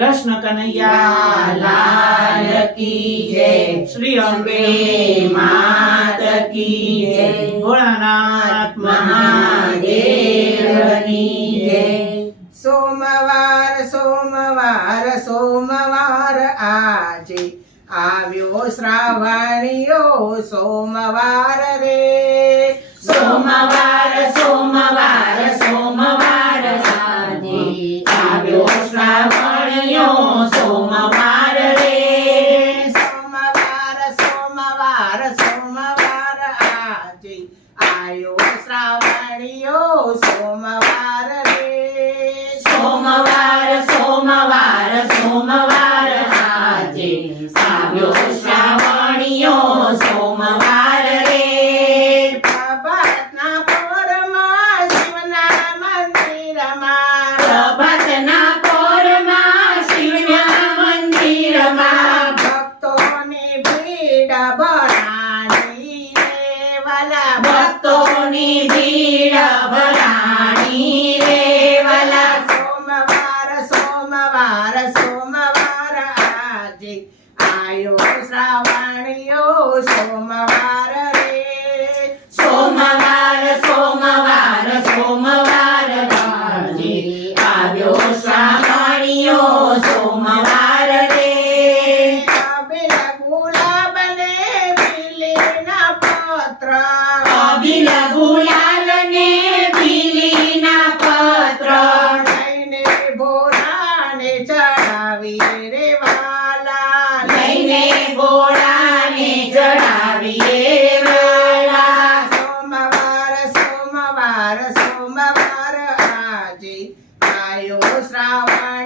કૃષ્ણ કનૈયા લાલ કી જય શ્રી અંબે માત કી જય ભોળાનાથ મહાદેવની જય. સોમવાર સોમવાર સોમવાર આજે આવ્યો શ્રાવણીયો સોમવાર રે. સોમવાર આવ્યો શ્રાવણિયો સોમવાર રે પ્રભાતના પોરમાં શિવના મંદિરમાં પ્રભાતના પોરમાં શિવના મંદિરમાં ભક્તોની ભીડ ભરાણી રે વાલા ભક્તોની ભીડ ભરાણી રે વાલા. સોમવાર સોમવાર સોમવાર આજે આયો શ્રાવણીયો સોમવાર રે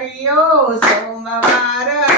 શ્રાવણીયો સોમવાર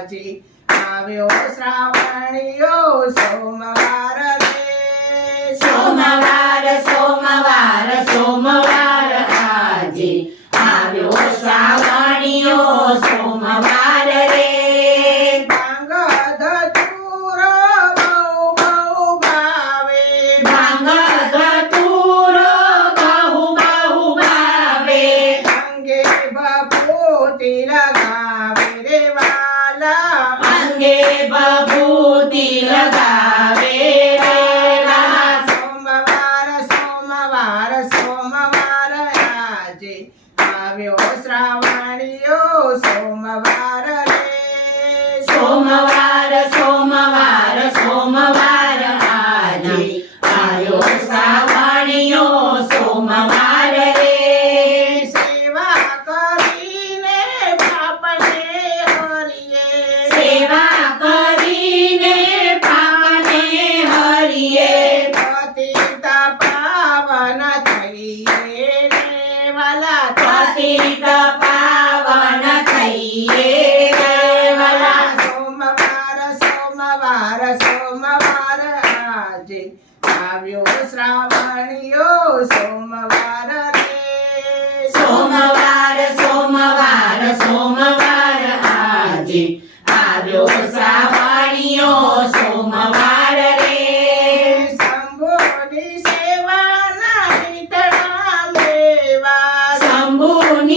આજે આવ્યો શ્રાવણીયો સોમવાર રે સોમવાર સોમવાર સોમવાર આજે આવ્યો શ્રાવણીયો સોમવાર રે. ભાંગ ધતુરો બહુ બહુ ભાવે. ભાવે અંગે બભૂતિ લગાવે સોમવાર સોમવાર સોમવાર આજે આવ્યો શ્રાવણીયો. સોમવાર રે. સોમવાર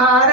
Sahara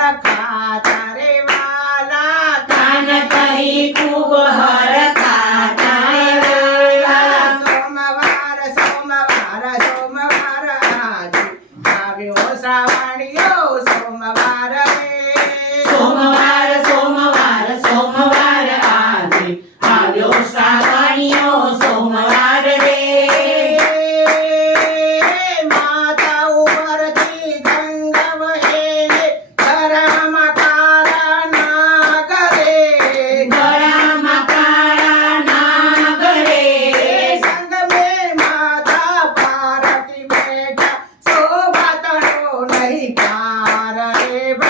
Hare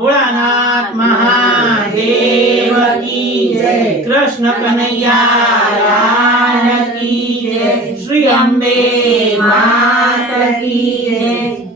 ભોળાનાથ મહાદેવ કી જય. કૃષ્ણ કનૈયા કી જય. શ્રી અંબે માતા કી જય.